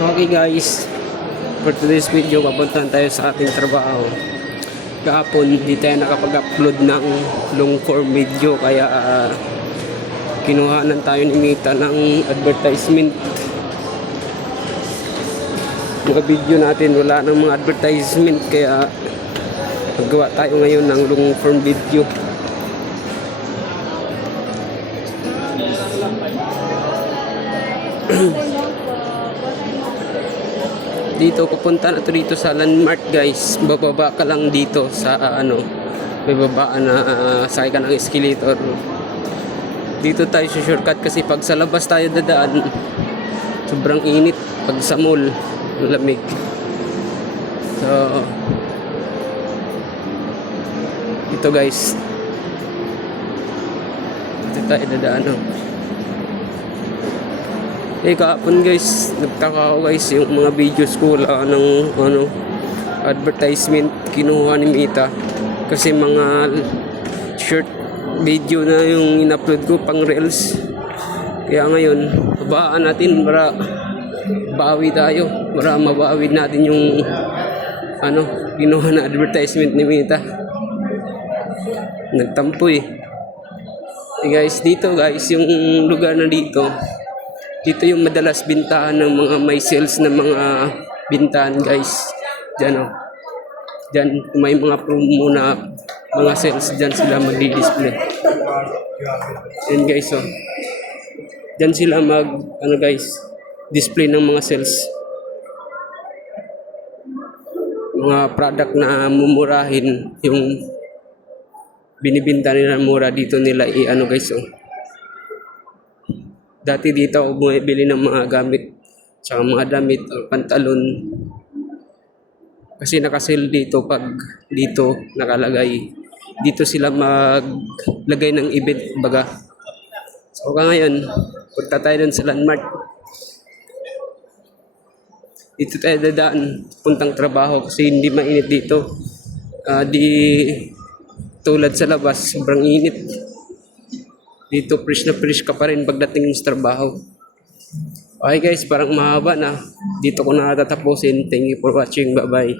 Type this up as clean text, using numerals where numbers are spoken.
Okay guys, for today's video papuntahan tayo sa ating trabaho. Kahapon di tayo nakapag-upload ng long form video kaya kinuhanan tayo ni Mita ng advertisement. Mga video natin wala nang mga advertisement kaya maggawa tayo ngayon ng long form video. Dito pupunta na to dito sa landmark guys. Bababa ka lang dito sa may babaan na sakay ka ng escalator. Dito tayo sa shortcut kasi pag sa labas tayo dadaan sobrang init. Pag sa mall malamig. So ito guys, dito tayo dadaan. Kahapon guys, nagtaka ako guys yung mga videos ko wala ng advertisement kinuha ni Mita kasi mga short video na yung in-upload ko pang reels. Kaya ngayon babaan natin para bawi tayo, para mabawi natin yung kinuha na advertisement ni Mita. Nagtampo guys, dito guys yung lugar na dito yung madalas bintahan ng mga may sales na mga bintahan guys. Diyan may mga promo na mga sales, diyan sila magdi-display. Yan guys, diyan sila guys, display ng mga sales. Mga product na mumurahin, yung binibinta nila mura dito nila guys. Dati dito ako bumibili ng mga gamit tsaka mga damit o pantalon kasi nakasale dito. Pag dito nakalagay, dito sila maglagay ng event baga. So ngayon punta tayo dun sa landmark. Dito tayo dadaan puntang trabaho kasi hindi mainit dito. Di tulad sa labas sobrang init. Dito fresh na fresh ka pa rin pagdating sa trabaho. Okay guys, parang mahaba na. Dito ko na tatapusin. Thank you for watching. Bye bye.